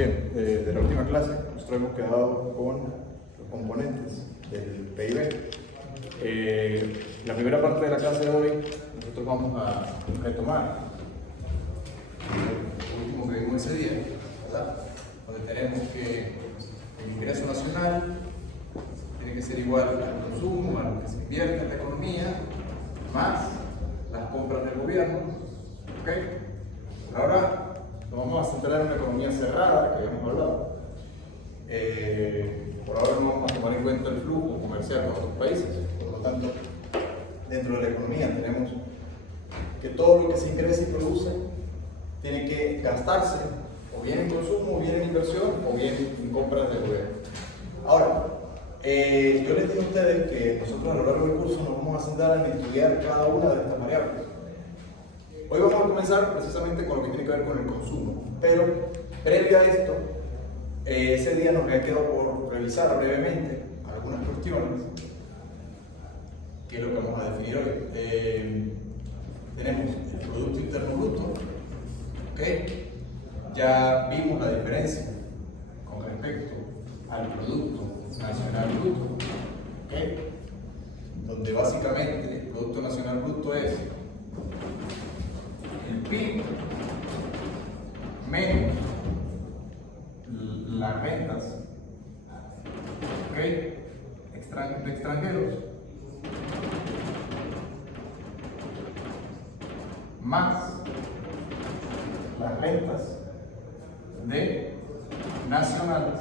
Bien, de la última clase nosotros hemos quedado con los componentes del PIB. La primera parte de la clase de hoy nosotros vamos a retomar lo último que vimos ese día, ¿verdad? Donde tenemos que el ingreso nacional tiene que ser igual al consumo, a lo que se invierte en la economía, más las compras del gobierno. ¿Ok? Ahora nos vamos a centrar en una economía cerrada, que habíamos hablado. Por ahora no vamos a tomar en cuenta el flujo comercial con otros países. Por lo tanto, dentro de la economía tenemos que todo lo que se ingresa y produce tiene que gastarse o bien en consumo, o bien en inversión, o bien en compras del gobierno. Ahora, yo les dije a ustedes que nosotros a lo largo del curso nos vamos a centrar en estudiar cada una de estas variables. Hoy vamos a comenzar precisamente con lo que tiene que ver con el consumo, pero previo a esto, ese día nos había quedado por revisar brevemente algunas cuestiones, que es lo que vamos a definir hoy. Tenemos el Producto Interno Bruto, ¿ok? Ya vimos la diferencia con respecto al Producto Nacional Bruto, ¿ok? Donde básicamente el Producto Nacional Bruto es el PIB menos las rentas, ¿ok? De extranjeros, más las rentas de nacionales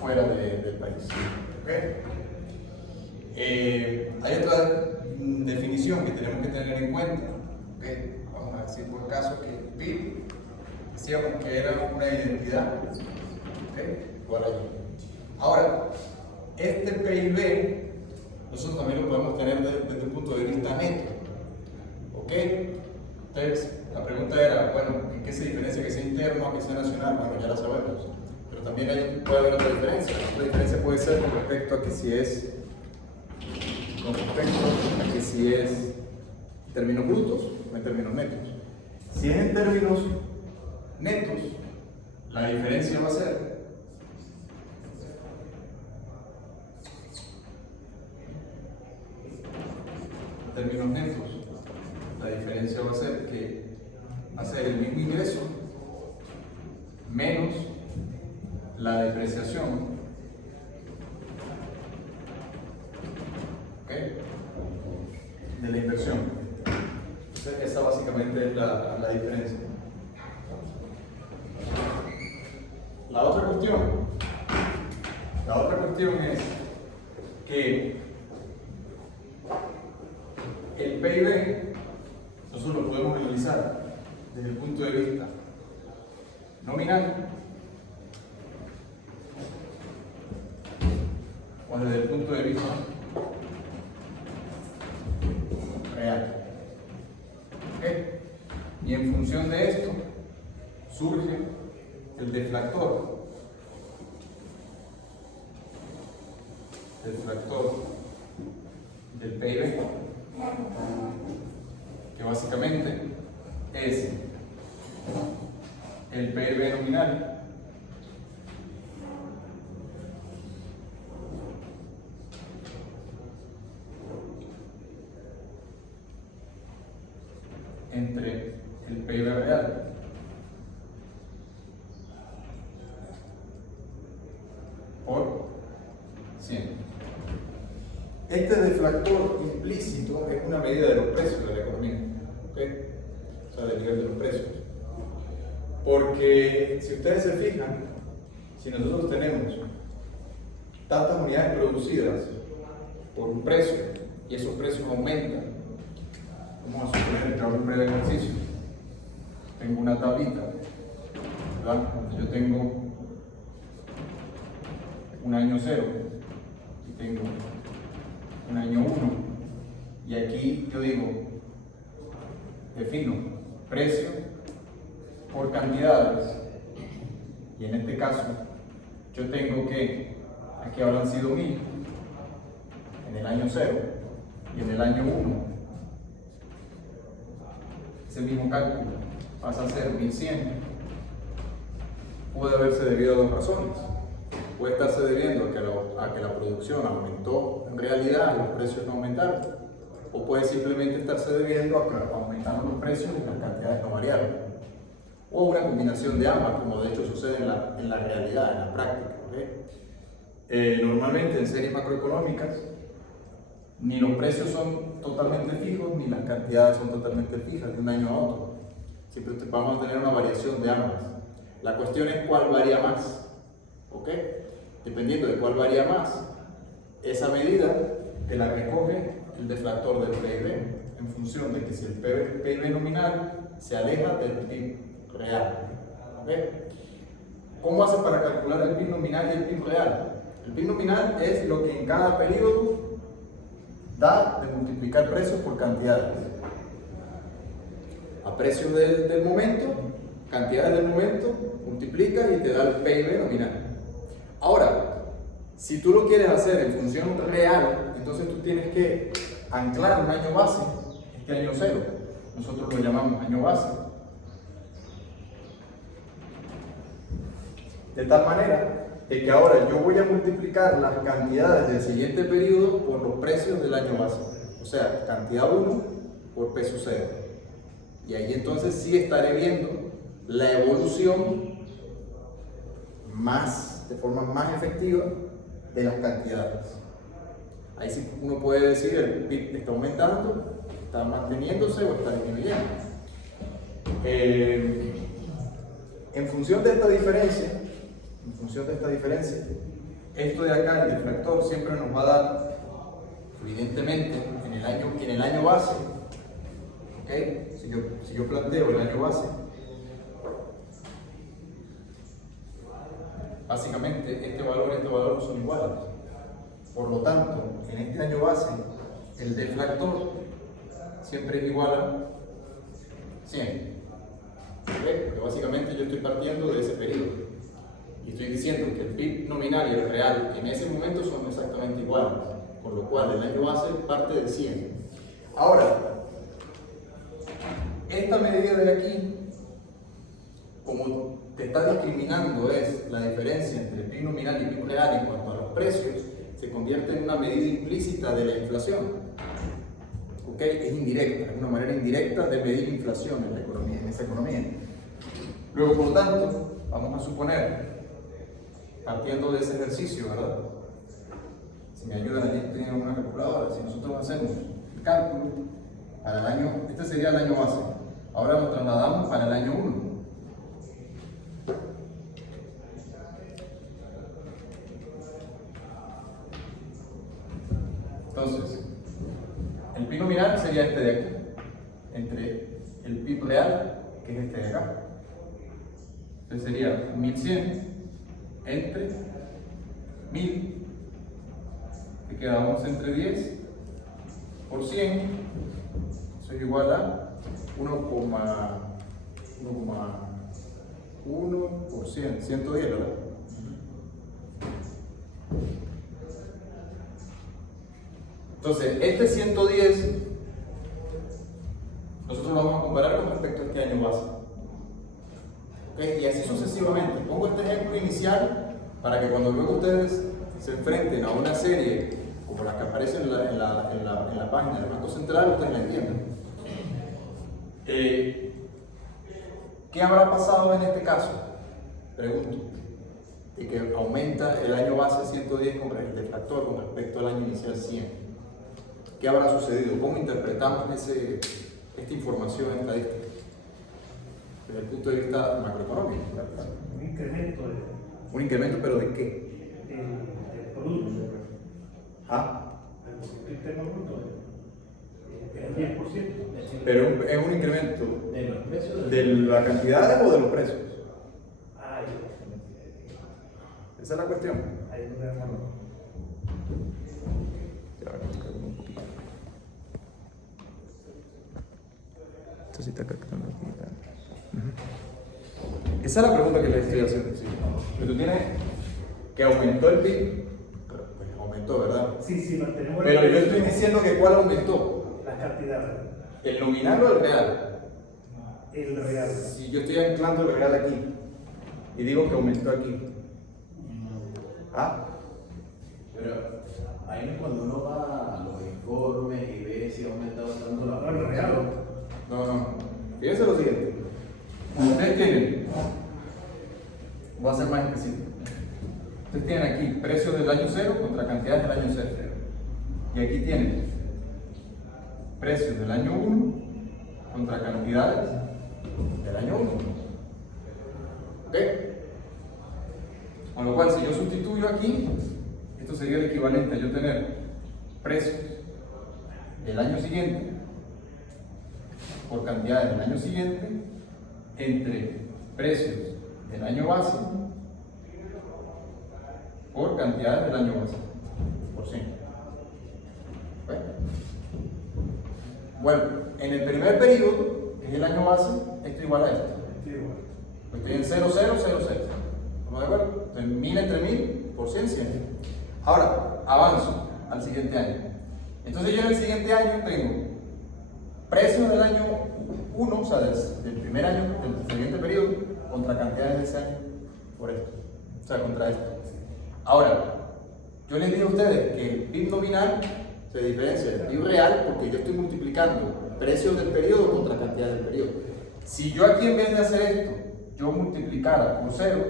fuera del país. ¿Okay? Hay otra definición que tenemos que tener en cuenta. ¿Okay? Vamos a decir por caso que el PIB decíamos que era una identidad. ¿Okay? Igual allí. Ahora, este PIB nosotros también lo podemos tener desde un punto de vista neto. ¿Ok? Entonces, la pregunta era, bueno, ¿en qué se diferencia que sea interno a que sea nacional? Bueno, ya la sabemos. Pero también puede haber otra diferencia. La diferencia puede ser con respecto a que si es en términos brutos o en términos netos. Si es en términos netos, la diferencia va a ser en términos netos, la diferencia va a ser que va a ser el mismo ingreso menos la depreciación, ¿okay? De la inversión. Entonces, esa básicamente es la diferencia. La otra cuestión es que el PIB nosotros lo podemos analizar desde el punto de vista nominal o desde el punto de vista real. ¿Okay? Y en función de esto surge el deflactor. Del PIB, que básicamente es el PIB nominal entre el PIB real por 100. Este deflactor implícito es una medida de los precios de la economía, ¿okay? O sea, del nivel de los precios. Porque si ustedes se fijan, si nosotros tenemos tantas unidades producidas por un precio y esos precios aumentan, vamos a suponer que hago un breve ejercicio. Tengo una tablita, ¿verdad? Yo tengo un año 0 y tengo un año 1, y aquí yo digo, defino precio por cantidades, y en este caso yo tengo que aquí habrán sido 1000 en el año 0 y en el año 1 ese mismo cálculo pasa a ser 1100 puede haberse debido a dos razones. Puede estarse debiendo a que la producción aumentó en realidad y los precios no aumentaron. O puede simplemente estarse debiendo a que aumentaron los precios y las cantidades no variaron. O una combinación de ambas, como de hecho sucede en la realidad, en la práctica. ¿Okay? Normalmente en series macroeconómicas, ni los precios son totalmente fijos, ni las cantidades son totalmente fijas de un año a otro. Siempre vamos a tener una variación de ambas. La cuestión es cuál varía más. ¿Ok? Dependiendo de cuál varía más, esa medida te la recoge el deflactor del PIB, en función de que si el PIB nominal se aleja del PIB real. ¿Ok? ¿Cómo hace para calcular el PIB nominal y el PIB real? El PIB nominal es lo que en cada periodo da de multiplicar precios por cantidades. A precios del momento, cantidades del momento, multiplicas y te da el PIB nominal. Ahora, si tú lo quieres hacer en función real, entonces tú tienes que anclar un año base, este año cero. Nosotros lo llamamos año base. De tal manera de que ahora yo voy a multiplicar las cantidades del siguiente periodo por los precios del año base. O sea, cantidad 1 por peso 0. Y ahí entonces sí estaré viendo la evolución de forma más efectiva de las cantidades. Ahí sí uno puede decir el PIB está aumentando, está manteniéndose o está disminuyendo. En función de esta diferencia, esto de acá, el deflactor, siempre nos va a dar, evidentemente, en el año base, ¿okay? Si yo planteo el año base, básicamente este valor y este valor son iguales. Por lo tanto, en este año base, el deflactor siempre es igual a 100. ¿Okay? Porque básicamente yo estoy partiendo de ese periodo. Y estoy diciendo que el PIB nominal y el real en ese momento son exactamente iguales, con lo cual el año base parte de 100. Ahora, esta medida de aquí, como te está discriminando es la diferencia entre PIB nominal y PIB real en cuanto a los precios, se convierte en una medida implícita de la inflación. ¿Ok? Es indirecta, es una manera indirecta de medir inflación en la economía, en esa economía. Luego, por lo tanto, vamos a suponer, partiendo de ese ejercicio, ¿verdad? Si me ayudan allí, tienen una calculadora. Si nosotros hacemos el cálculo para el año, este sería el año base. Ahora lo trasladamos para el año 1. Entonces, el PIB nominal sería este de aquí, entre el PIB real, que es este de acá. Entonces sería 1100 entre 1000, que queda 11 entre 10 por 100, eso es igual a 1,1%, 110, ¿verdad? Entonces, este 110, nosotros lo vamos a comparar con respecto a este año base. ¿Okay? Y así sucesivamente. Pongo este ejemplo inicial para que cuando luego ustedes se enfrenten a una serie como la que aparece en la página del Banco Central, ustedes la entiendan. ¿Qué habrá pasado en este caso? Pregunto. De que aumenta el año base 110 con el deflactor con respecto al año inicial 100. ¿Qué habrá sucedido? ¿Cómo interpretamos esta información estadística? Desde el punto de vista macroeconómico. Un incremento. ¿Un incremento, pero de qué? Del producto. ¿Ah? El Producto Interno Bruto. El 10%. Pero es un incremento ¿De los precios? de la cantidad o de los precios. Ahí. Esa es la cuestión. Ahí no tenemos. Un poquito. Esto sí está captando aquí. Esa es la pregunta que les estoy haciendo. Sí. Pero tú tienes que aumentó el PIB, pues aumentó, ¿verdad? Sí, mantenemos. Pero yo estoy diciendo que ¿cuál aumentó? Las cantidades. ¿El nominal o el real? El real. Si yo estoy anclando el real aquí. y digo que aumentó aquí. ¿Ah? Pero ahí es cuando uno va a los informes y ve si ha aumentado tanto la real. No. Fíjense lo siguiente. Ustedes tienen, voy a ser más específico. Ustedes tienen aquí precios del año 0 contra cantidades del año 0. Y aquí tienen precios del año 1 contra cantidades del año 1. ¿Ok? Con lo cual, si yo sustituyo aquí, esto sería el equivalente a yo tener precios del año siguiente por cantidades del año siguiente entre precios del año base por cantidades del año base, por 100. Bueno, en el primer periodo, que es el año base, esto igual a esto. Pues estoy en 0, 0, 0, 0. ¿Estamos de acuerdo? Entonces 1000 entre 1000 por 100, 100. Ahora, avanzo al siguiente año. Entonces yo en el siguiente año tengo precios del año 1, o sea, del primer año, del siguiente periodo, contra cantidades de ese año, por esto. O sea, contra esto. Ahora, yo les digo a ustedes que el PIB nominal se diferencia del PIB real porque yo estoy multiplicando precios del periodo contra cantidades del periodo. Si yo aquí en vez de hacer esto, yo multiplicara por 0,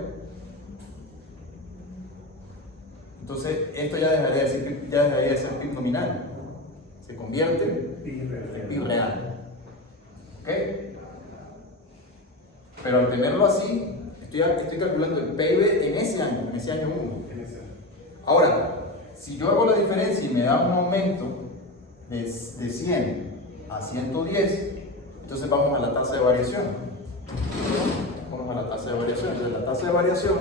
entonces esto ya dejaría de ser PIB nominal. Se convierte en PIB real. ¿Ok? Pero al tenerlo así, estoy calculando el PIB en ese año 1. Ahora, si yo hago la diferencia y me da un aumento de 100 a 110, entonces vamos a la tasa de variación. Vamos a la tasa de variación. Entonces la tasa de variación,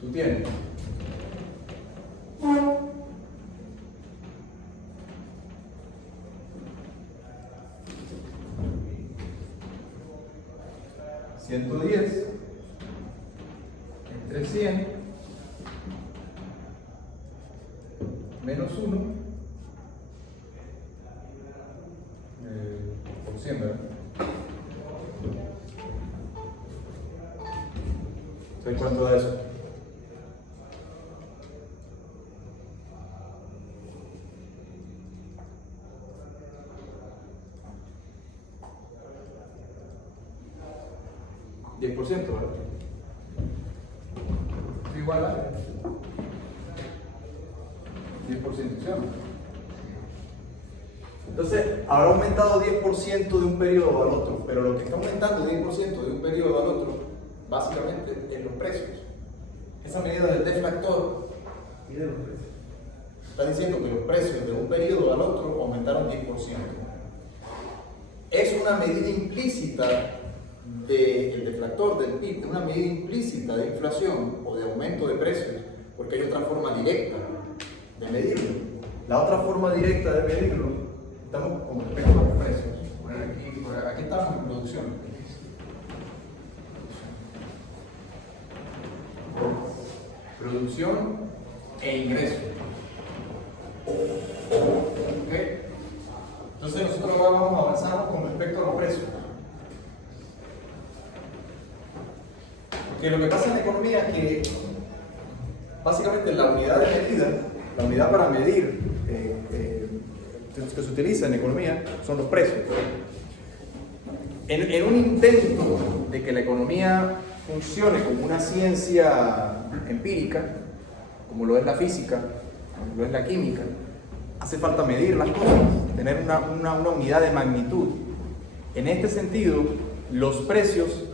tú tienes $110 entre 100 menos 1 por 100, ¿verdad? ¿Sabes cuánto da eso? ¿10%, ¿verdad? Es igual a 10%, ¿sí o no? Entonces, habrá aumentado 10% de un periodo al otro, pero lo que está aumentando 10% de un periodo al otro, básicamente, es los precios. Esa medida del deflactor está diciendo que los precios de un periodo al otro aumentaron 10%. Es una medida implícita del deflactor del PIB, una medida implícita de inflación o de aumento de precios, porque hay otra forma directa de medirlo. La otra forma directa de medirlo, estamos con respecto a los precios. Aquí estamos en producción. Producción e ingreso. ¿Okay? Entonces nosotros ahora vamos a avanzar con respecto a los precios. Porque lo que pasa en la economía es que básicamente la unidad de medida, la unidad para medir que se utiliza en economía son los precios. En un intento de que la economía funcione como una ciencia empírica, como lo es la física, como lo es la química, hace falta medir las cosas, tener una unidad de magnitud. En este sentido, los precios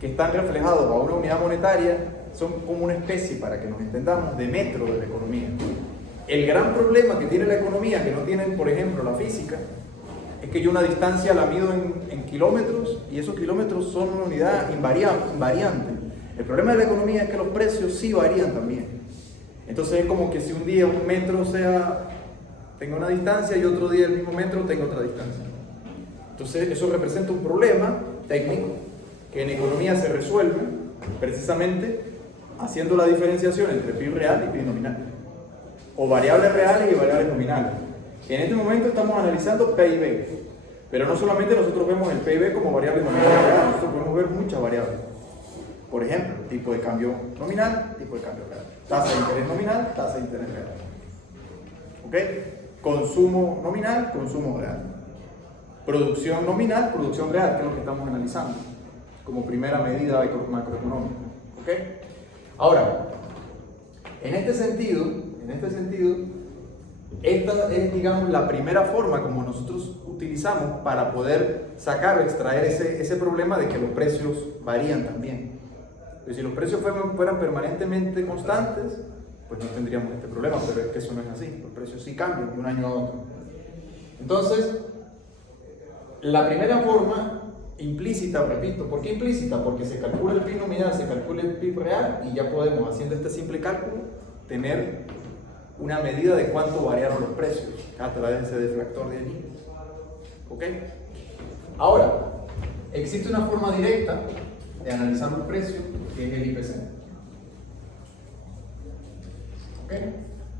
que están reflejados a una unidad monetaria son como una especie, para que nos entendamos, de metro de la economía. El gran problema que tiene la economía, que no tienen, por ejemplo, la física, es que yo una distancia la mido en kilómetros y esos kilómetros son una unidad invariante. El problema de la economía es que los precios sí varían también. Entonces es como que si un día un metro tenga una distancia y otro día el mismo metro tenga otra distancia. Entonces eso representa un problema técnico que en economía se resuelve precisamente haciendo la diferenciación entre PIB real y PIB nominal, o variables reales y variables nominales. En este momento estamos analizando PIB, Pero no solamente nosotros vemos el PIB como variable nominal, nosotros podemos ver muchas variables. Por ejemplo, tipo de cambio nominal, tipo de cambio real. Tasa de interés nominal, tasa de interés real. ¿Ok? Consumo nominal, consumo real. Producción nominal, producción real, que es lo que estamos analizando como primera medida macroeconómica. ¿Ok? Ahora, en este sentido, esta es, digamos, la primera forma como nosotros utilizamos para poder sacar o extraer ese problema de que los precios varían también. Pero si los precios fueran permanentemente constantes, pues no tendríamos este problema, pero es que eso no es así. Los precios sí cambian de un año a otro. Entonces, la primera forma implícita, repito, ¿por qué implícita? Porque se calcula el PIB nominal, se calcula el PIB real y ya podemos, haciendo este simple cálculo, tener una medida de cuánto variaron los precios a través de ese deflactor de allí. ¿Ok? Ahora, existe una forma directa de analizar los precios, que es el IPC. ¿Ok?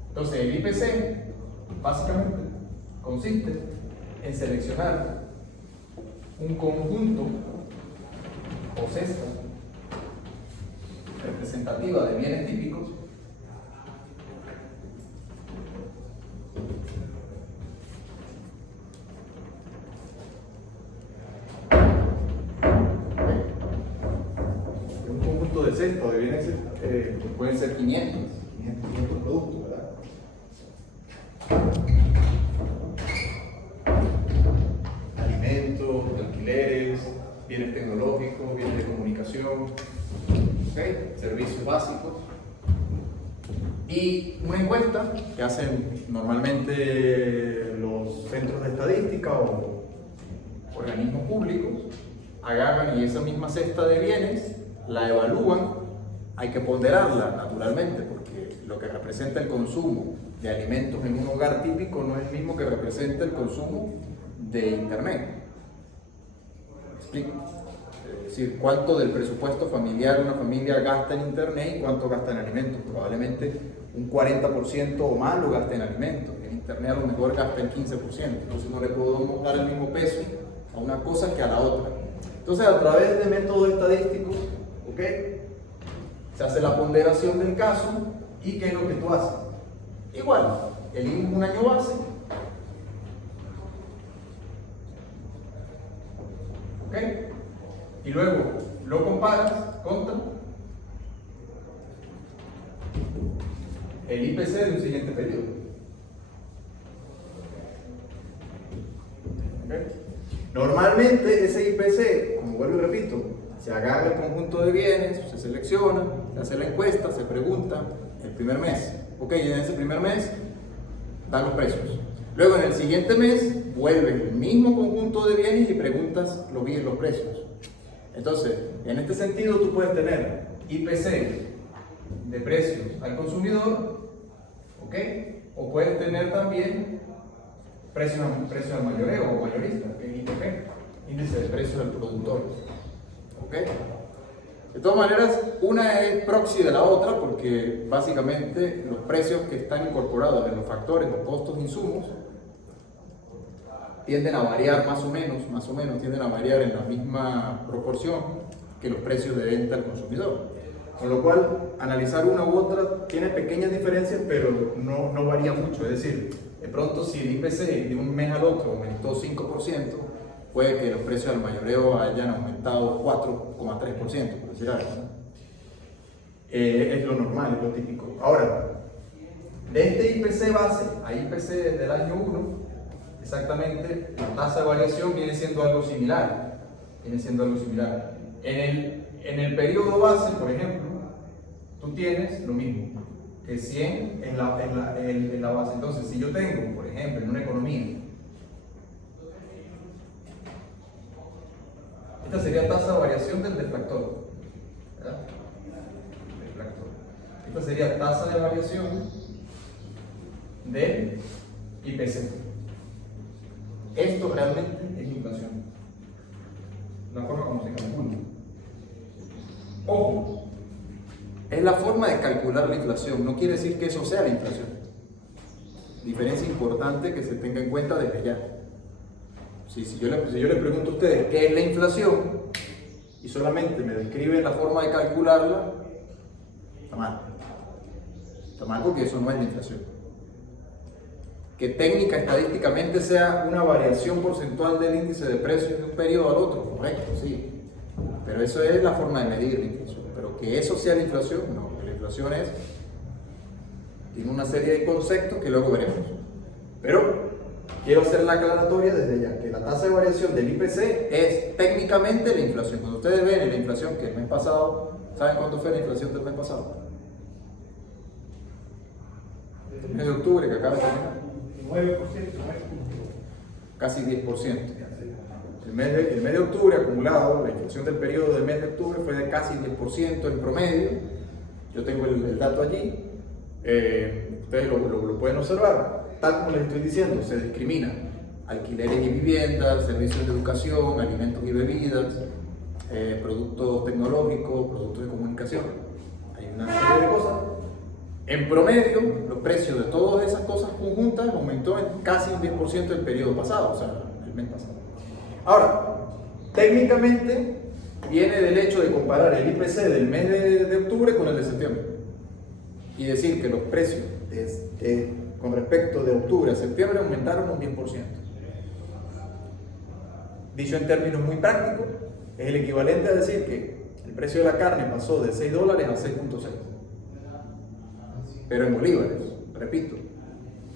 Entonces, el IPC básicamente consiste en seleccionar un conjunto o cesta representativa de bienes típicos de cesta de bienes, pueden ser 500 productos, ¿verdad? Alimentos, alquileres, bienes tecnológicos, bienes de comunicación, ¿okay? Servicios básicos. Y una encuesta que hacen normalmente los centros de estadística o organismos públicos, agarran y esa misma cesta de bienes la evalúan, hay que ponderarla naturalmente, porque lo que representa el consumo de alimentos en un hogar típico no es el mismo que representa el consumo de internet. ¿Me explico? Es decir, cuánto del presupuesto familiar una familia gasta en internet y cuánto gasta en alimentos. Probablemente un 40% o más lo gasta en alimentos. En internet a lo mejor gasta el 15%. Entonces no le podemos dar el mismo peso a una cosa que a la otra. Entonces, a través de métodos estadísticos, ¿ok? Se hace la ponderación del caso y ¿qué es lo que tú haces? Igual, eliges un año base, ¿ok? Y luego lo comparas contra el IPC de un siguiente periodo. ¿Okay? Normalmente ese IPC, como vuelvo y repito, se agarra el conjunto de bienes, se selecciona, se hace la encuesta, se pregunta el primer mes. Ok, y en ese primer mes dan los precios. Luego en el siguiente mes vuelve el mismo conjunto de bienes y preguntas los precios. Entonces, en este sentido tú puedes tener IPC de precios al consumidor, ¿ok? O puedes tener también precio al mayoreo o mayorista, que es IPP, índice de precios del productor. ¿Ok? De todas maneras, una es proxy de la otra porque básicamente los precios que están incorporados en los factores, los costos de insumos, tienden a variar más o menos, tienden a variar en la misma proporción que los precios de venta al consumidor. Con lo cual, analizar una u otra tiene pequeñas diferencias, pero no varía mucho. Es decir, de pronto si el IPC de un mes al otro aumentó 5%, puede que los precios al mayoreo hayan aumentado 4,3%, por decir algo, ¿no? Es lo normal, es lo típico. Ahora, de este IPC base a IPC del año 1, exactamente la tasa de variación viene siendo algo similar. En el periodo base, por ejemplo, tú tienes lo mismo, que 100 en la base. Entonces, si yo tengo, por ejemplo, en una economía, esta sería tasa de variación del deflactor, ¿verdad? Esta sería tasa de variación del IPC. Esto realmente es inflación. La forma como se calcula. Ojo, es la forma de calcular la inflación, no quiere decir que eso sea la inflación. Diferencia importante que se tenga en cuenta desde ya. Si yo le pregunto a ustedes qué es la inflación y solamente me describen la forma de calcularla, está mal. Está mal porque eso no es la inflación. Que técnica estadísticamente sea una variación porcentual del índice de precios de un periodo al otro, correcto, sí. Pero eso es la forma de medir la inflación. Pero que eso sea la inflación, no. La inflación tiene una serie de conceptos que luego veremos. Pero quiero hacer la aclaratoria desde ya, que la tasa de variación del IPC es técnicamente la inflación. Cuando ustedes ven la inflación que el mes pasado, ¿saben cuánto fue la inflación del mes pasado? El mes de octubre que acaba de terminar. 9%, Casi 10%. El mes de octubre acumulado, la inflación del periodo del mes de octubre fue de casi 10% en promedio. Yo tengo el dato allí. Ustedes lo pueden observar. Tal como les estoy diciendo, se discrimina alquileres y viviendas, servicios de educación, alimentos y bebidas, productos tecnológicos, productos de comunicación. Hay una serie de cosas. En promedio, los precios de todas esas cosas conjuntas aumentó en casi un 10% el periodo pasado, o sea, el mes pasado. Ahora, técnicamente viene del hecho de comparar el IPC del mes de octubre con el de septiembre y decir que los precios con respecto de octubre a septiembre aumentaron un 10%. Dicho en términos muy prácticos, es el equivalente a decir que el precio de la carne pasó de $6 a 6.6. Pero en bolívares, repito.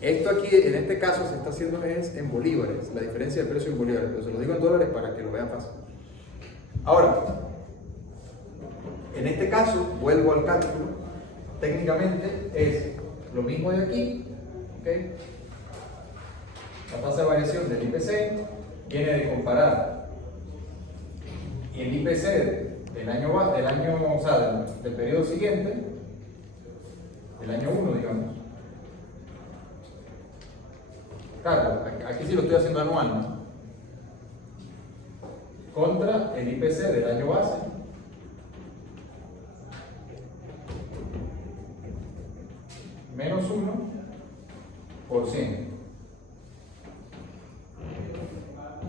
Esto aquí, en este caso, se está haciendo en bolívares, la diferencia de precio en bolívares, pero se lo digo en dólares para que lo vean fácil. Ahora, en este caso, vuelvo al cálculo, técnicamente es lo mismo de aquí, ¿okay? La tasa de variación del IPC viene de comparar el IPC del periodo siguiente, del año 1, digamos. Claro, aquí sí lo estoy haciendo anual, ¿no? Contra el IPC del año base. Menos 1%.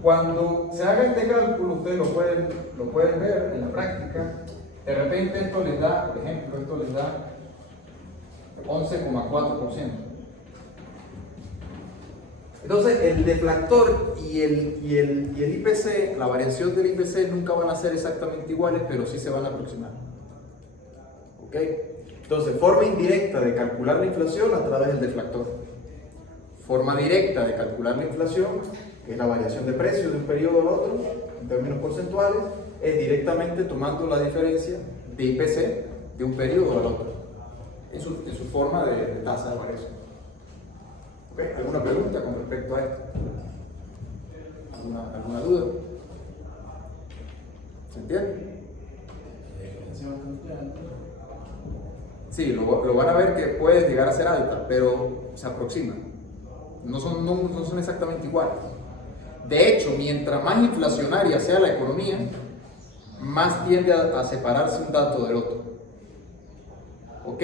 Cuando se haga este cálculo, ustedes lo pueden ver en la práctica. De repente esto les da, por ejemplo, 11,4%. Entonces, el deflactor y el IPC, la variación del IPC nunca van a ser exactamente iguales, pero sí se van a aproximar. ¿Ok? Entonces, forma indirecta de calcular la inflación a través del deflactor. Forma directa de calcular la inflación, que es la variación de precios de un periodo al otro, en términos porcentuales, es directamente tomando la diferencia de IPC de un periodo al otro, en su forma de tasa de variación. ¿Okay? ¿Alguna pregunta con respecto a esto? ¿Alguna duda? ¿Se entiende? Sí, lo van a ver que puede llegar a ser alta, pero se aproxima. No son exactamente iguales. De hecho, mientras más inflacionaria sea la economía, más tiende a separarse un dato del otro. ¿Ok?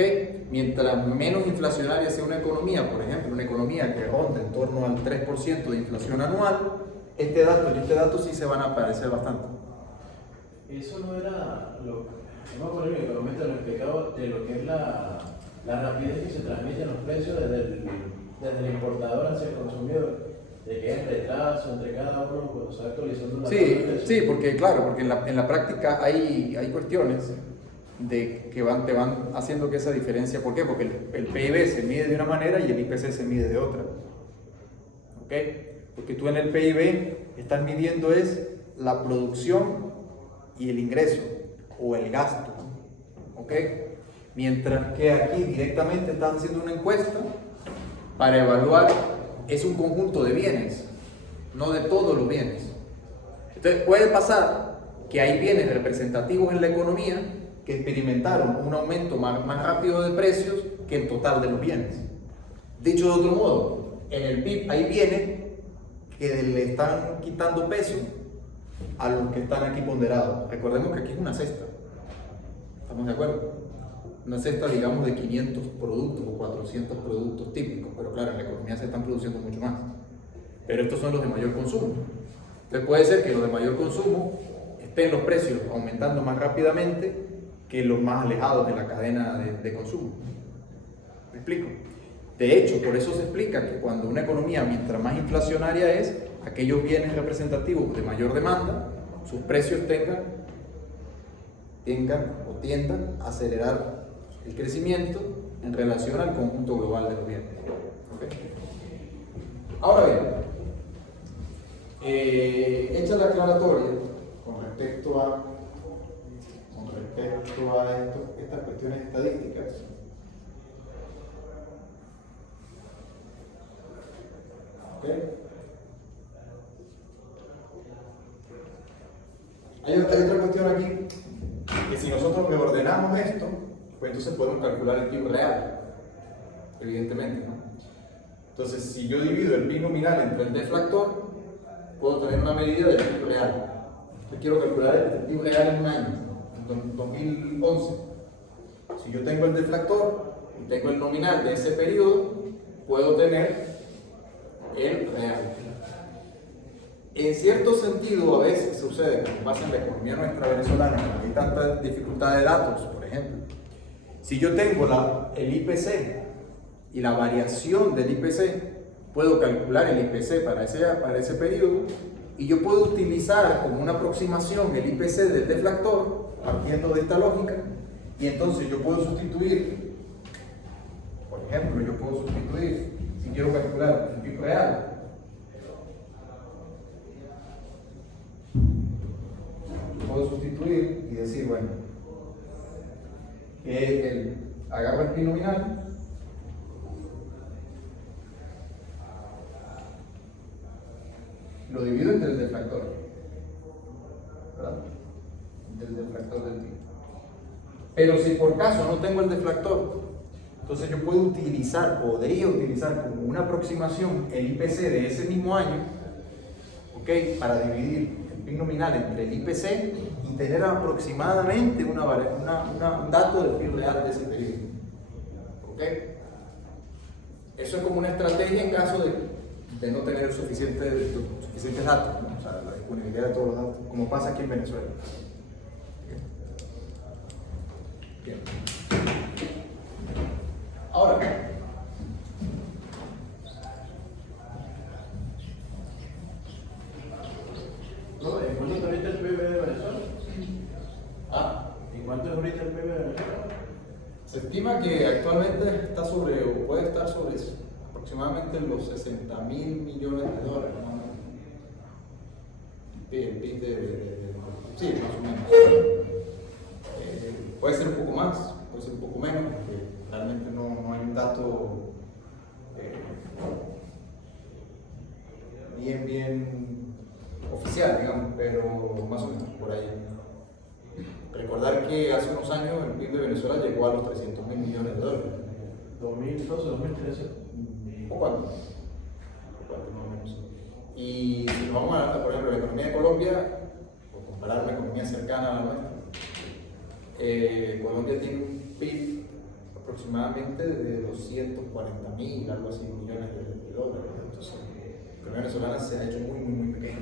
Mientras menos inflacionaria sea una economía, por ejemplo, una economía que ronda en torno al 3% de inflación anual, este dato sí se van a parecer bastante. Eso no era lo que no me acuerdo, mi economista lo explicaba de lo que es la rapidez que se transmiten los precios desde el importador hacia el consumidor, de que hay retraso entre cada uno cuando se va actualizando la Sí, porque claro, porque en la práctica hay cuestiones de que te van haciendo que esa diferencia, ¿por qué? Porque el PIB se mide de una manera y el IPC se mide de otra. ¿Ok? Porque tú en el PIB estás midiendo es la producción y el ingreso o el gasto. ¿Ok? Mientras que aquí directamente están haciendo una encuesta para evaluar es un conjunto de bienes, no de todos los bienes. Entonces puede pasar que hay bienes representativos en la economía que experimentaron un aumento más rápido de precios que el total de los bienes. Dicho de otro modo, en el PIB hay bienes que le están quitando peso a los que están aquí ponderados. Recordemos que aquí es una cesta. ¿Estamos de acuerdo? Una cesta, digamos, de 500 productos o 400 productos típicos, pero claro, en la economía se están produciendo mucho más. Pero estos son los de mayor consumo. Entonces puede ser que los de mayor consumo estén los precios aumentando más rápidamente que los más alejados de la cadena de consumo. ¿Me explico? De hecho, por eso se explica que cuando una economía, mientras más inflacionaria es, aquellos bienes representativos de mayor demanda, sus precios tiendan a acelerar el crecimiento en relación al conjunto global de los bienes. ¿Okay? Ahora bien, hecha la aclaratoria con respecto a estas cuestiones estadísticas, ¿okay? Hay otra cuestión aquí, que si nosotros reordenamos esto, pues entonces podemos calcular el PIB real, evidentemente, ¿no? Entonces, si yo divido el PIB nominal entre el deflactor, puedo tener una medida del PIB real. Yo quiero calcular el PIB real en un año, en 2011. Si yo tengo el deflactor y tengo el nominal de ese periodo, puedo tener el real. En cierto sentido, a veces sucede, como pasa en la economía nuestra venezolana, hay tanta dificultad de datos, por ejemplo. Si yo tengo el IPC y la variación del IPC, puedo calcular el IPC para ese periodo y yo puedo utilizar como una aproximación el IPC del deflactor, partiendo de esta lógica, y entonces yo puedo sustituir, por ejemplo, si quiero calcular el PIB real, puedo sustituir y decir, bueno, agarro el PIB nominal, lo divido entre el deflactor, ¿verdad? Entre el deflactor del PIB. Pero si por caso no tengo el deflactor, entonces yo podría utilizar como una aproximación el IPC de ese mismo año, ¿ok? Para dividir el PIB nominal entre el IPC y tener aproximadamente un dato del PIB real de ese periodo. ¿Ok? Eso es como una estrategia en caso de no tener suficientes datos, ¿no? O sea, la disponibilidad de todos los datos, como pasa aquí en Venezuela. Bien. Ahora, ¿en cuánto está ahorita el PIB de Venezuela? ¿En cuánto es ahorita el PIB de Venezuela? Se estima que actualmente está o puede estar sobre aproximadamente los 60.000 millones de dólares, ¿no? El PIB sí, más o menos. Puede ser un poco más, puede ser un poco menos, porque realmente no hay un dato bien oficial, digamos, pero más o menos por ahí. Recordar que hace unos años el PIB de Venezuela llegó a los 300.000 millones de dólares. 2012, 2013. ¿O cuánto? Más o menos. Y si nos vamos a, por ejemplo, la economía de Colombia, por comparar una economía cercana a la nuestra, Colombia tiene un PIB aproximadamente de 240.000, algo así, millones de dólares. Entonces, la economía venezolana se ha hecho muy pequeña.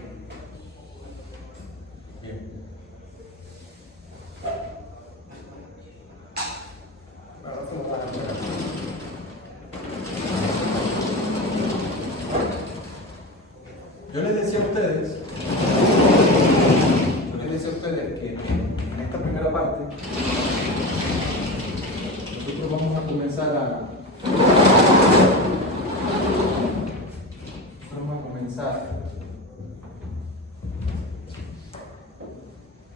Bien. Yo les decía a ustedes que en esta primera parte nosotros vamos a comenzar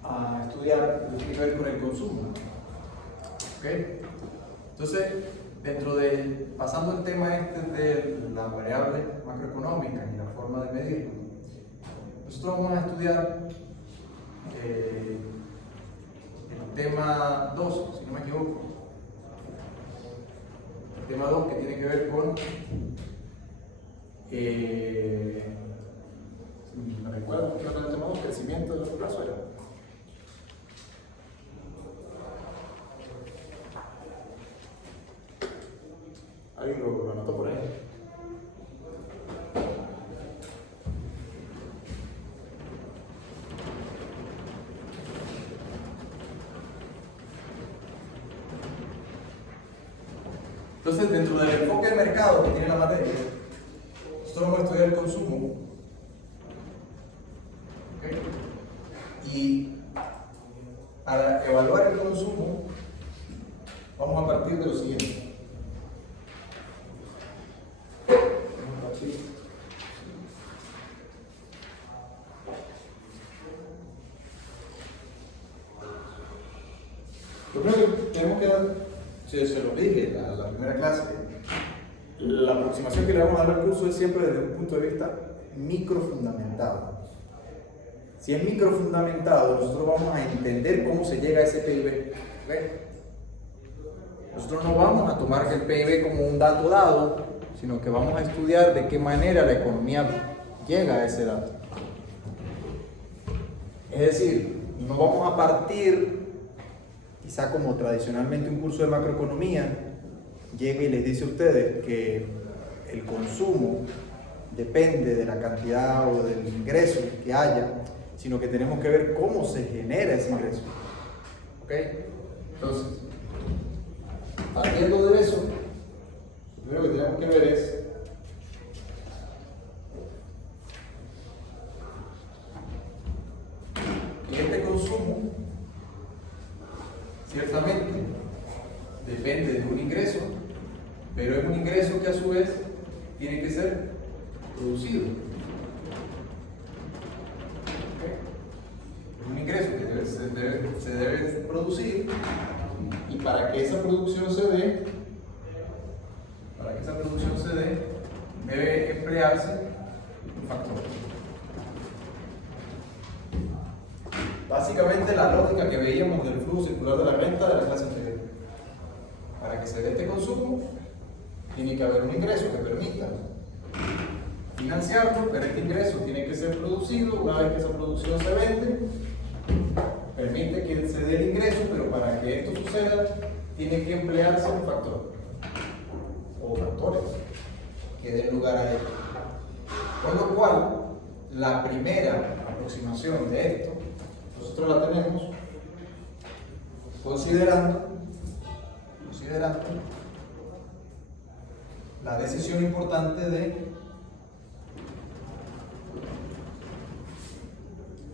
a estudiar lo que tiene que ver con el consumo. ¿Okay? Entonces, pasando el tema de las variables macroeconómicas y la forma de medirlo, nosotros vamos a estudiar el tema 2, si no me equivoco. El tema 2 que tiene que ver con, me recuerdo que era el tema 2, crecimiento de largo plazo era. ¿Alguien lo anotó por ahí? Entonces, dentro del enfoque de mercado que tiene la materia, nosotros vamos a estudiar el consumo. ¿Okay? Y al evaluar el consumo, vamos a partir de lo siguiente. Lo primero que tenemos que dar, se lo dije en la primera clase, la aproximación que le vamos a dar al curso es siempre desde un punto de vista microfundamentado. Si es microfundamentado, nosotros vamos a entender cómo se llega a ese PIB. ¿Okay? Nosotros no vamos a tomar el PIB como un dato dado, sino que vamos a estudiar de qué manera la economía llega a ese dato. Es decir, no vamos a partir, quizá como tradicionalmente un curso de macroeconomía llega y les dice a ustedes que el consumo depende de la cantidad o del ingreso que haya, sino que tenemos que ver cómo se genera ese ingreso. ¿Ok? Entonces, partiendo de eso, lo primero que tenemos que ver es que este consumo ciertamente depende de un ingreso, pero es un ingreso que a su vez tiene que ser producido. ¿Okay? Es un ingreso que se debe producir, y para que esa producción se dé, debe emplearse un factor. Básicamente la lógica que veíamos del flujo circular de la renta de la clase anterior. Para que se dé este consumo, tiene que haber un ingreso que permita financiarlo, pero este ingreso tiene que ser producido. Una vez que esa producción se vende, permite que se dé el ingreso, pero para que esto suceda, tiene que emplearse un factor o factores que den lugar a ello. Con lo cual, la primera aproximación de esto, nosotros la tenemos considerando la decisión importante de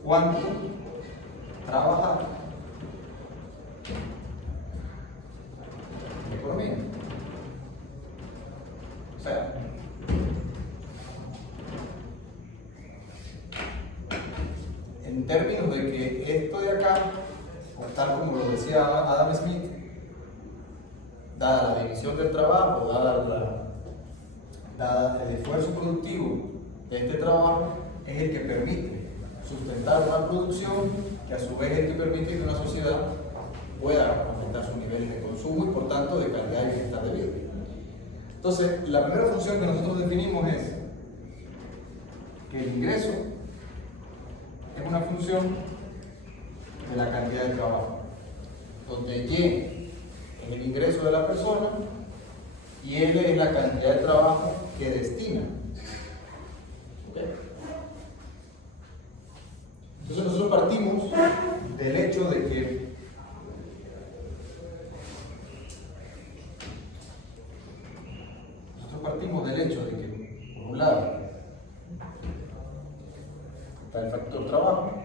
cuánto trabajar en economía. O sea, en términos de que esto de acá, o tal como lo decía Adam Smith, dada la división del trabajo, dada el esfuerzo productivo de este trabajo, es el que permite sustentar una producción que a su vez es el que permite que una sociedad pueda aumentar sus niveles de consumo y por tanto de calidad y bienestar de vida. Entonces, la primera función que nosotros definimos es que el ingreso es una función de la cantidad de trabajo, donde Y es el ingreso de la persona y L es la cantidad de trabajo que destina. ¿Okay? Entonces nosotros partimos del hecho de que por un lado está el factor trabajo,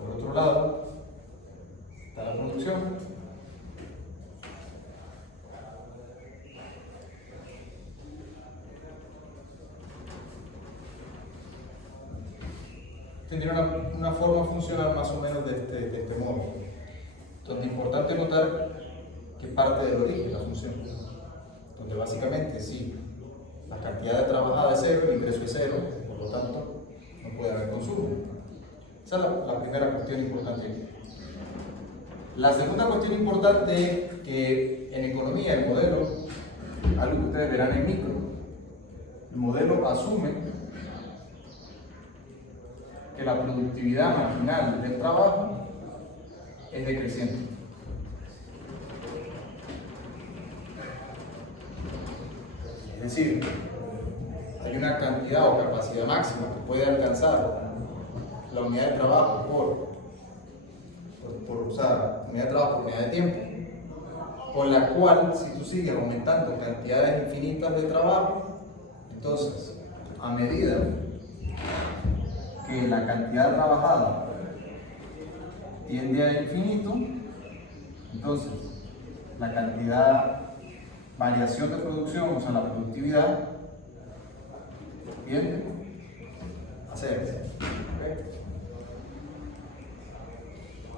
por otro lado está la producción, tendría una forma funcional más o menos de este modo, donde es importante notar que parte del origen de la función, donde básicamente si la cantidad de trabajada es cero, el ingreso es cero, por lo tanto no puede haber consumo. Esa es la primera cuestión importante aquí. La segunda cuestión importante es que en economía el modelo, algo que ustedes verán en micro, el modelo asume que la productividad marginal del trabajo es decreciente. Es decir, hay una cantidad o capacidad máxima que puede alcanzar la unidad de trabajo por unidad de trabajo por unidad de tiempo, con la cual, si tú sigues aumentando cantidades infinitas de trabajo, entonces, a medida que la cantidad trabajada tiende a infinito, entonces la cantidad, variación de producción, o sea, la productividad, tiende a cero. ¿Okay?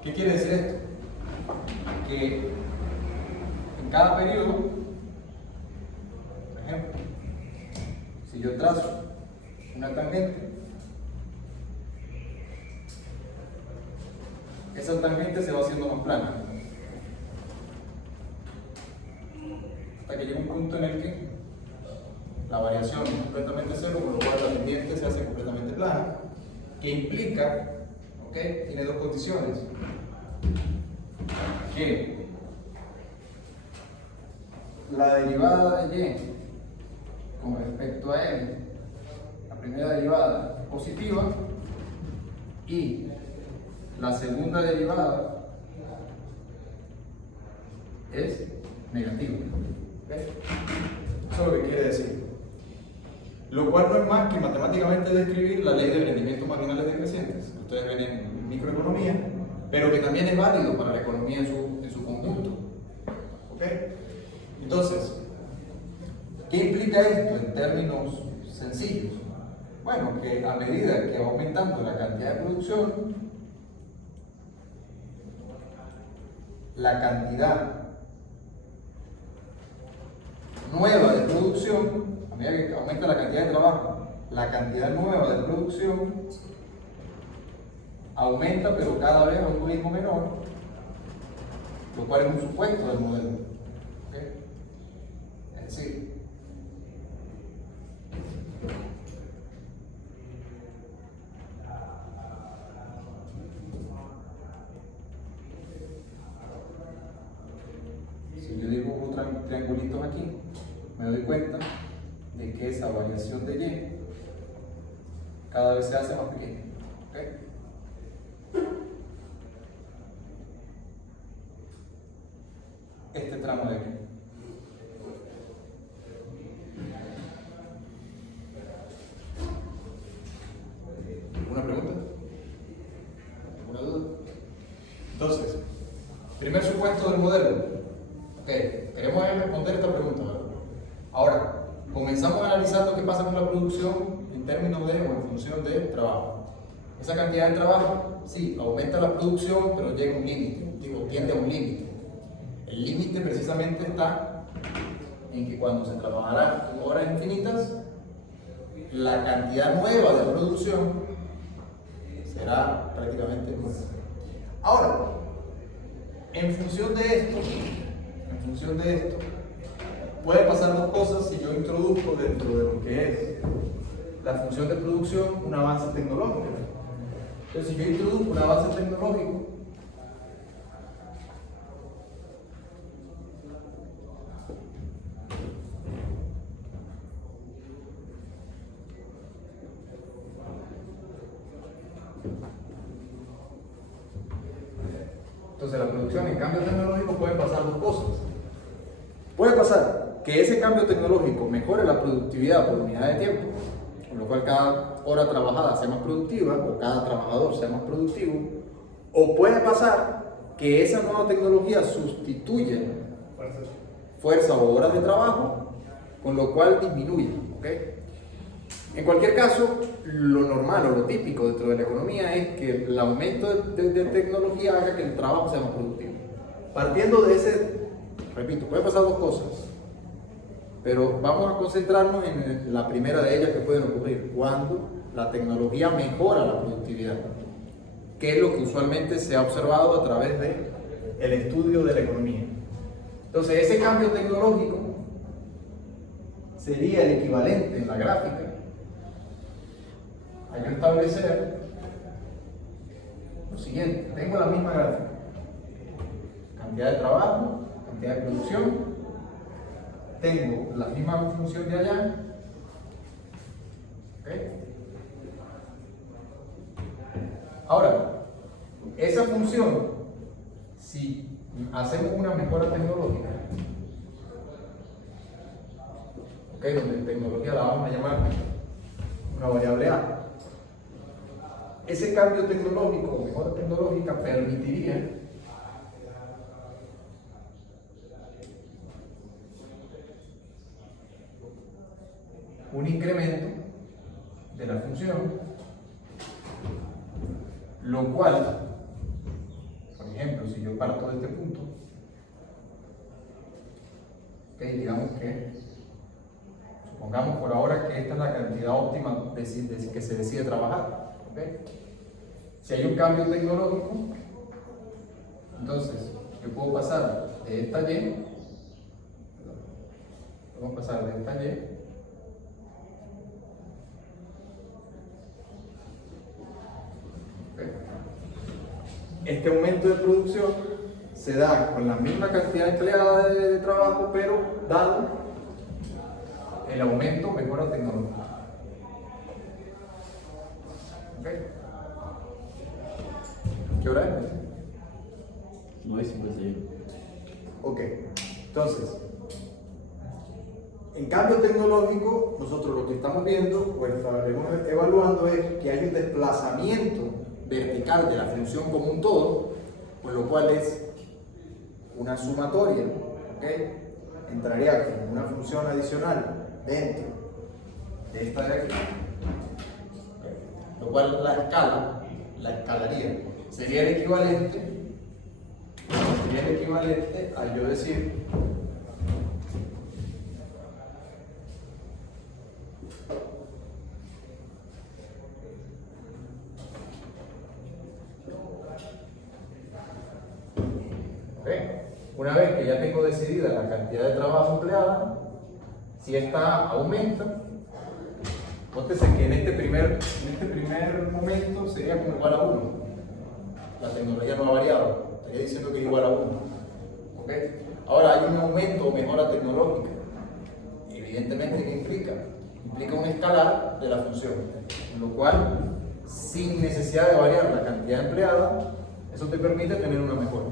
¿Qué quiere decir esto? Que en cada periodo, por ejemplo, si yo trazo una tangente, esa tangente se va haciendo más plana hasta que llega un punto en el que la variación es completamente cero, con lo cual la pendiente se hace completamente plana, que implica, ¿ok? Tiene dos condiciones, que la derivada de y con respecto a n, la primera derivada es positiva y la segunda derivada es negativa. ¿Okay? Eso es lo que quiere decir. Lo cual no es más que matemáticamente describir la ley de rendimientos marginales decrecientes, que ustedes ven en microeconomía, pero que también es válido para la economía en su conjunto. ¿Okay? Entonces, ¿qué implica esto en términos sencillos? Bueno, que a medida que va aumentando la cantidad de producción, la cantidad nueva de producción, a medida que aumenta la cantidad de trabajo, la cantidad nueva de producción aumenta, pero cada vez a un ritmo menor, lo cual es un supuesto del modelo. ¿Okay? Es decir, si yo dibujo triangulitos aquí, me doy cuenta de que esa variación de y cada vez se hace más pequeña. ¿Okay? Este tramo de aquí. ¿Alguna pregunta? ¿Alguna duda? Entonces, primer supuesto del modelo. Ok, queremos responder esta pregunta, ¿verdad? Ahora, comenzamos analizando qué pasa con la producción en términos de o en función de trabajo. Esa cantidad de trabajo, sí, aumenta la producción, pero llega a un límite, tiende a un límite. El límite precisamente está en que cuando se trabajará en horas infinitas, la cantidad nueva de producción será prácticamente nueva. Ahora, en función de esto, puede pasar dos cosas si yo introduzco dentro de lo que es la función de producción un avance tecnológico. Entonces, si yo introduzco un avance tecnológico, entonces la producción en cambio tecnológico puede pasar dos cosas. Puede pasar que ese cambio tecnológico mejore la productividad por unidad de tiempo, con lo cual cada hora trabajada sea más productiva o cada trabajador sea más productivo, o puede pasar que esa nueva tecnología sustituya fuerza o horas de trabajo, con lo cual disminuye. ¿Okay? En cualquier caso, lo normal o lo típico dentro de la economía es que el aumento de tecnología haga que el trabajo sea más productivo. Partiendo de ese, repito, puede pasar dos cosas, pero vamos a concentrarnos en la primera de ellas que pueden ocurrir, cuando la tecnología mejora la productividad, que es lo que usualmente se ha observado a través del estudio de la economía. Entonces, ese cambio tecnológico sería el equivalente en la gráfica a yo establecer lo siguiente. Tengo la misma gráfica, cantidad de trabajo, cantidad de producción, tengo la misma función de allá. ¿Okay? Ahora, esa función, si hacemos una mejora tecnológica, ¿okay? Donde tecnología la vamos a llamar una variable A. Ese cambio tecnológico o mejora tecnológica permitiría un incremento de la función, lo cual, por ejemplo, si yo parto de este punto, okay, digamos que, supongamos por ahora que esta es la cantidad óptima que se decide trabajar, okay. Si hay un cambio tecnológico, entonces yo puedo pasar de esta Y, vamos a pasar de esta Y este aumento de producción se da con la misma cantidad empleada de trabajo, pero dado el aumento mejora tecnológica. ¿Okay? ¿Qué hora es? 9:51. Ok, entonces, en cambio tecnológico, nosotros lo que estamos viendo o estaremos evaluando es que hay un desplazamiento vertical de la función como un todo, pues lo cual es una sumatoria, ¿ok? Entraría como una función adicional dentro de esta de aquí, ¿okay? Lo cual la escalaría, sería el equivalente a yo decir una vez que ya tengo decidida la cantidad de trabajo empleada, si esta aumenta, nótese que en este primer momento sería como igual a 1. La tecnología no ha variado, estaría diciendo que es igual a 1. ¿Okay? Ahora hay un aumento o mejora tecnológica. Evidentemente, ¿qué implica? Implica un escalar de la función, lo cual, sin necesidad de variar la cantidad empleada, eso te permite tener una mejora.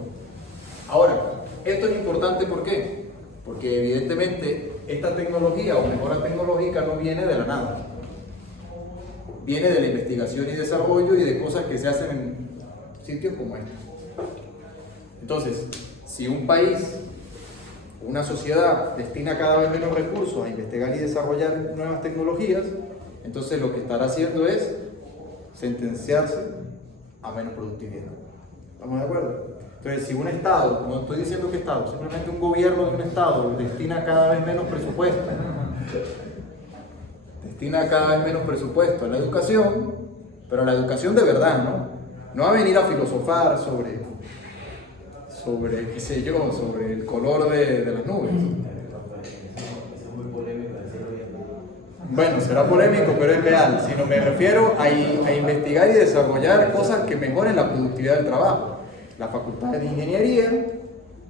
Ahora, esto es importante, ¿por qué? Porque evidentemente esta tecnología o mejora tecnológica no viene de la nada. Viene de la investigación y desarrollo y de cosas que se hacen en sitios como este. Entonces, si un país, una sociedad destina cada vez menos recursos a investigar y desarrollar nuevas tecnologías, entonces lo que estará haciendo es sentenciarse a menos productividad. ¿Estamos de acuerdo? Entonces, si un Estado, no estoy diciendo que Estado, simplemente un gobierno de un Estado destina cada vez menos presupuesto a la educación, pero a la educación de verdad, ¿no? No a venir a filosofar sobre qué sé yo, sobre el color de las nubes. Eso es muy polémico decirlo bien. Bueno, será polémico, pero es real. Sino me refiero a investigar y desarrollar cosas que mejoren la productividad del trabajo. Las facultades de ingeniería,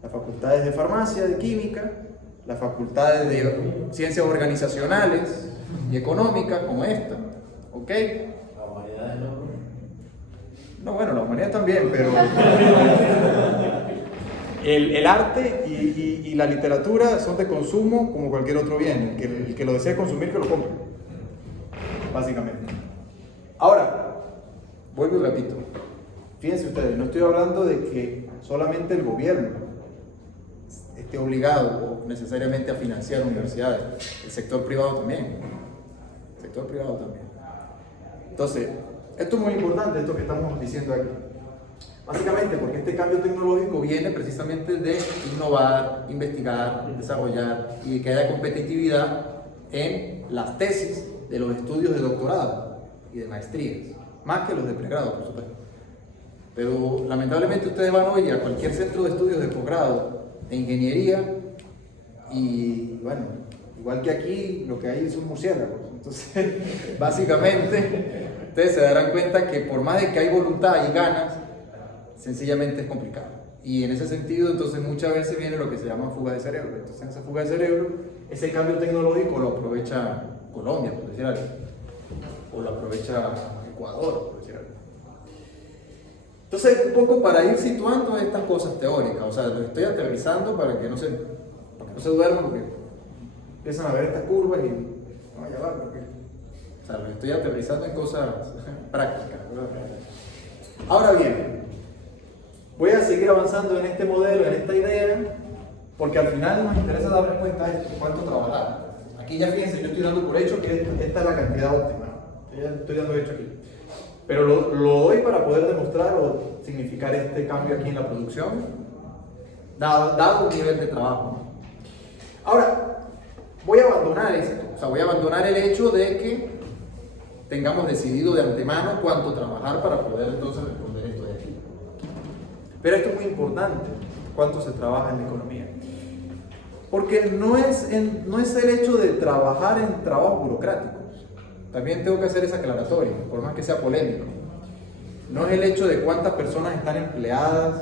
las facultades de farmacia, de química, las facultades de ciencias organizacionales y económicas como esta. ¿Ok? La humanidad no. No, bueno, la humanidad también, pero el arte y la literatura son de consumo como cualquier otro bien. El que lo desee consumir, que lo compre. Básicamente. Ahora, vuelvo y repito. Fíjense ustedes, no estoy hablando de que solamente el gobierno esté obligado o necesariamente a financiar universidades. El sector privado también. Entonces, esto es muy importante, esto que estamos diciendo aquí. Básicamente porque este cambio tecnológico viene precisamente de innovar, investigar, desarrollar y que haya competitividad en las tesis de los estudios de doctorado y de maestrías, más que los de pregrado, por supuesto. Pero lamentablemente ustedes van hoy a cualquier centro de estudios de posgrado de ingeniería y bueno, igual que aquí, lo que hay son murciélagos. Entonces, básicamente, ustedes se darán cuenta que por más de que hay voluntad y ganas, sencillamente es complicado. Y en ese sentido, entonces muchas veces viene lo que se llama fuga de cerebro. Entonces en esa fuga de cerebro, ese cambio tecnológico lo aprovecha Colombia, por decir algo, o lo aprovecha Ecuador, por decir algo. Entonces, un poco para ir situando estas cosas teóricas, o sea, lo estoy aterrizando para que no se duerman, porque empiezan a ver estas curvas y no, ya va, porque, o sea, lo estoy aterrizando en cosas prácticas, ¿verdad? Ahora bien, voy a seguir avanzando en este modelo, en esta idea, porque al final nos interesa dar respuesta a esto, cuánto trabajar. Aquí ya fíjense, yo estoy dando por hecho que esta es la cantidad óptima, ¿no? Ya estoy dando hecho aquí. Pero lo doy para poder demostrar o significar este cambio aquí en la producción, dado un nivel de trabajo, ¿no? Ahora, voy a abandonar esto, o sea, voy a abandonar el hecho de que tengamos decidido de antemano cuánto trabajar para poder entonces responder esto de aquí. Pero esto es muy importante, cuánto se trabaja en la economía. Porque no es el hecho de trabajar en trabajos burocráticos. También tengo que hacer esa aclaratoria, por más que sea polémico. No es el hecho de cuántas personas están empleadas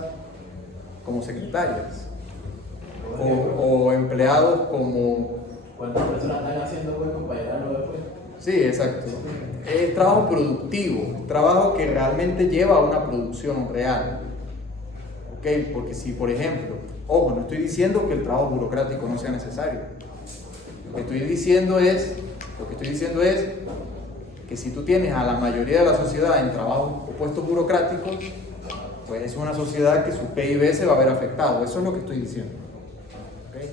como secretarias o empleados como... ¿Cuántas personas están haciendo hueco para llegarlo después? Sí, exacto. Es trabajo productivo, trabajo que realmente lleva a una producción real. ¿Ok? Porque si, por ejemplo, ojo, no estoy diciendo que el trabajo burocrático no sea necesario. Lo que estoy diciendo es que si tú tienes a la mayoría de la sociedad en trabajos o puestos burocráticos, pues es una sociedad que su PIB se va a ver afectado. Eso es lo que estoy diciendo. ¿Okay?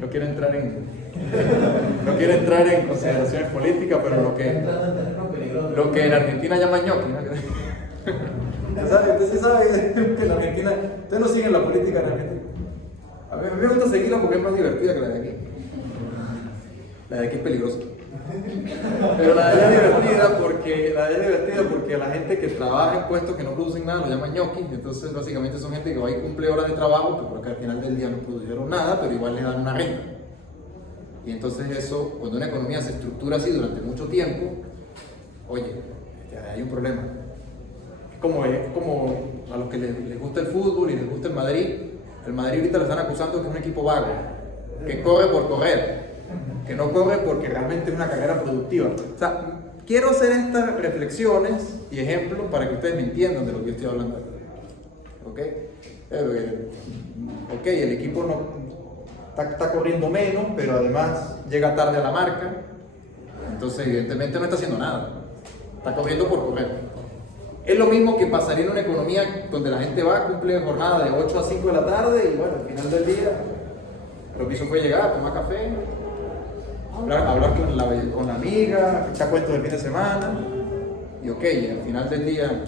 No quiero entrar en consideraciones políticas, pero lo que en Argentina llaman ñoqui, ¿no? Usted sí sabe que en Argentina, ustedes no siguen la política en Argentina. A mí me gusta seguirla porque es más divertida que la de aquí. La de aquí es peligrosa. Pero la de allá es divertida porque la gente que trabaja en puestos que no producen nada lo llaman ñoquis. Entonces básicamente son gente que va y cumple horas de trabajo, que porque al final del día no produjeron nada, pero igual le dan una renta. Y entonces eso, cuando una economía se estructura así durante mucho tiempo, oye, hay un problema. Es como a los que les gusta el fútbol y les gusta el Madrid ahorita le están acusando que es un equipo vago, que corre por correr, que no corre porque realmente es una carrera productiva. O sea, quiero hacer estas reflexiones y ejemplos para que ustedes me entiendan de lo que yo estoy hablando. ¿Ok? Ok, el equipo no está corriendo menos, pero además llega tarde a la marca, entonces evidentemente no está haciendo nada, está corriendo por correr. Es lo mismo que pasaría en una economía donde la gente va, cumple jornada de 8 a 5 de la tarde y bueno, al final del día lo que hizo fue llegar, tomar café, hablar con la amiga, echar cuentos del fin de semana y ok, al final del día,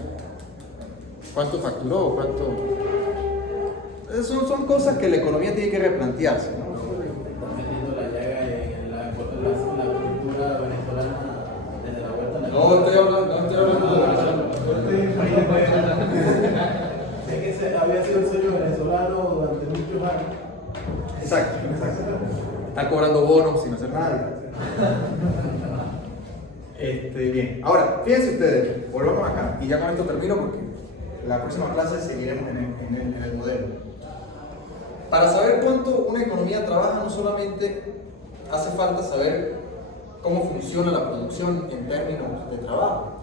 ¿cuánto facturó? ¿Cuánto? Son cosas que la economía tiene que replantearse, ¿no? Metiendo la llaga en la cultura venezolana desde la vuelta a la... No estoy hablando de Venezuela. Es que había sido el sueño venezolano durante muchos años. Exacto. Está cobrando bonos sin hacer nada. Bien. Ahora, fíjense ustedes, volvamos acá y ya con esto termino porque la próxima clase seguiremos en el modelo. Para saber cuánto una economía trabaja, no solamente hace falta saber cómo funciona la producción en términos de trabajo,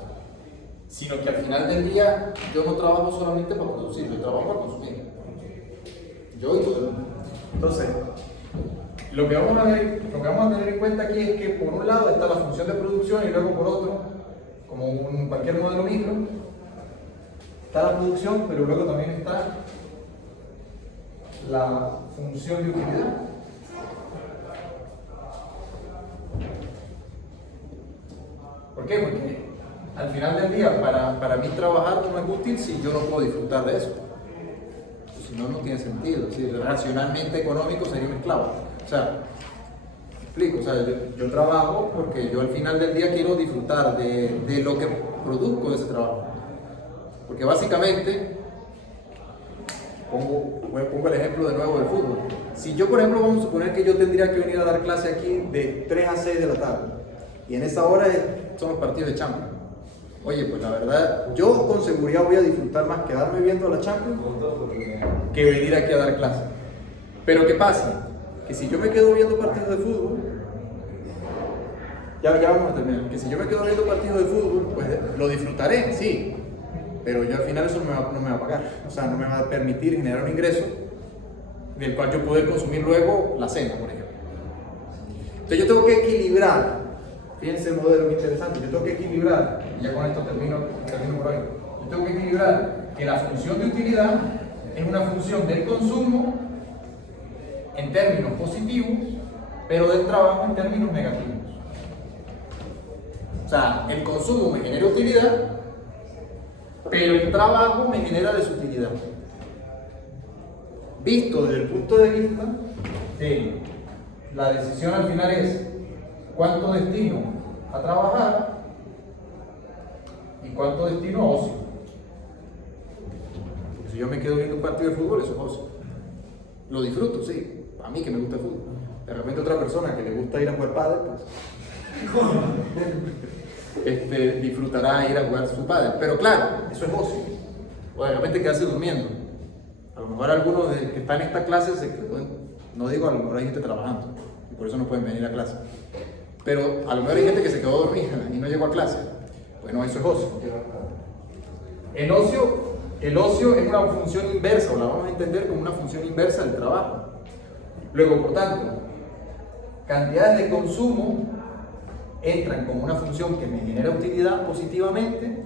sino que al final del día yo no trabajo solamente para producir, yo trabajo para consumir. Yo y todo el mundo. Entonces, lo que vamos a tener en cuenta aquí es que por un lado está la función de producción y luego por otro, como en cualquier modelo micro, está la producción, pero luego también está la función de utilidad. ¿Por qué? Porque al final del día, para mí trabajar no es útil si yo no puedo disfrutar de eso. Pues si no, no tiene sentido. Si racionalmente económico sería un esclavo. O sea, explico, o sea, yo trabajo porque yo al final del día quiero disfrutar de lo que produzco de ese trabajo. Porque básicamente, pongo el ejemplo de nuevo del fútbol. Si yo, por ejemplo, vamos a suponer que yo tendría que venir a dar clase aquí de 3 a 6 de la tarde, y en esa hora son los partidos de Champions. Oye, pues la verdad, yo con seguridad voy a disfrutar más quedarme viendo a la Champions que venir aquí a dar clase. Pero ¿qué pasa? Que si yo me quedo viendo partidos de fútbol, ya vamos a terminar. Que si yo me quedo viendo partidos de fútbol, pues lo disfrutaré, sí. Pero yo al final eso no me va a pagar. O sea, no me va a permitir generar un ingreso del cual yo poder consumir luego la cena, por ejemplo. Entonces yo tengo que equilibrar. Fíjense el modelo muy interesante. Yo tengo que equilibrar, y ya con esto termino por hoy. Yo tengo que equilibrar que la función de utilidad es una función del consumo en términos positivos, pero del trabajo en términos negativos. O sea, el consumo me genera utilidad, pero el trabajo me genera desutilidad. Visto desde el punto de vista de la decisión al final es cuánto destino a trabajar y cuánto destino a ocio. Porque si yo me quedo viendo un partido de fútbol, eso es ocio. Lo disfruto, sí, a mí que me gusta el fútbol. De repente otra persona que le gusta ir a jugar pádel, pues disfrutará ir a jugar su pádel. Pero claro, eso es ocio. O de repente quedarse durmiendo. A lo mejor algunos que están en esta clase se quedó, no digo, a lo mejor hay gente trabajando y por eso no pueden venir a clase. Pero a lo mejor hay gente que se quedó dormida y no llegó a clase. Bueno, eso es ocio. El ocio es una función inversa, o la vamos a entender como una función inversa del trabajo. Luego, por tanto, cantidades de consumo entran como una función que me genera utilidad positivamente,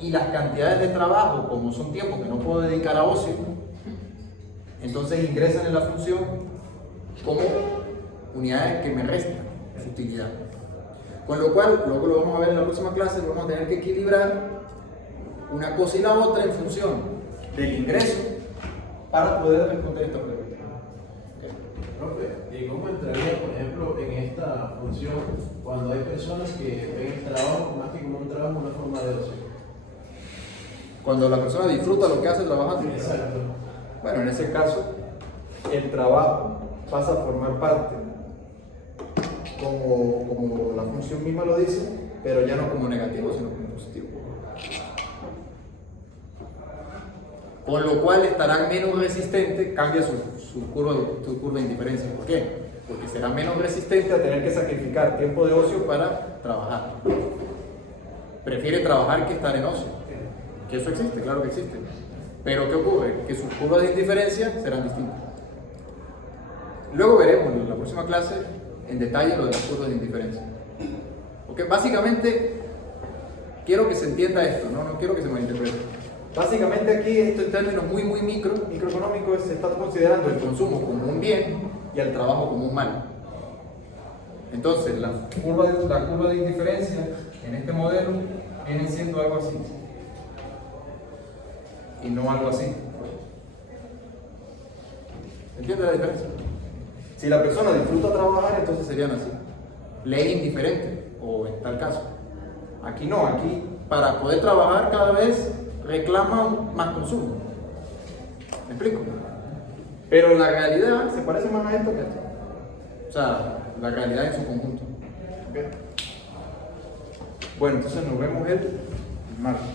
y las cantidades de trabajo, como son tiempos que no puedo dedicar a ocio, entonces ingresan en la función como unidades que me restan utilidad. Con lo cual, luego lo vamos a ver en la próxima clase, vamos a tener que equilibrar una cosa y la otra en función del ingreso para poder responder esta pregunta. Profe, ¿y cómo entraría, por ejemplo, en esta función cuando hay personas que ven el trabajo más que como un trabajo, una forma de ocio? Cuando la persona disfruta lo que hace trabajando. Exacto. Bueno, en ese caso, el trabajo pasa a formar parte, como la función misma lo dice, pero ya no como negativo, sino como positivo. Con lo cual estarán menos resistentes, cambia su curva de indiferencia. ¿Por qué? Porque será menos resistente a tener que sacrificar tiempo de ocio para trabajar. Prefiere trabajar que estar en ocio. Que eso existe, claro que existe. Pero ¿qué ocurre? Que sus curvas de indiferencia serán distintas. Luego veremos en la próxima clase en detalle lo de las curvas de indiferencia. Porque básicamente quiero que se entienda esto, no quiero que se malinterprete. Básicamente aquí, esto en términos muy microeconómicos, se está considerando el consumo como un bien y el trabajo como un mal. Entonces, la curva de indiferencia en este modelo viene siendo algo así y no algo así. ¿Entiendes la diferencia? Si la persona disfruta trabajar, entonces serían así. Le es indiferente, o en tal caso. Aquí no, aquí para poder trabajar cada vez reclama más consumo. ¿Me explico? Pero la realidad se parece más a esto que a esto. O sea, la realidad en su conjunto. ¿Okay? Bueno, entonces nos vemos el martes.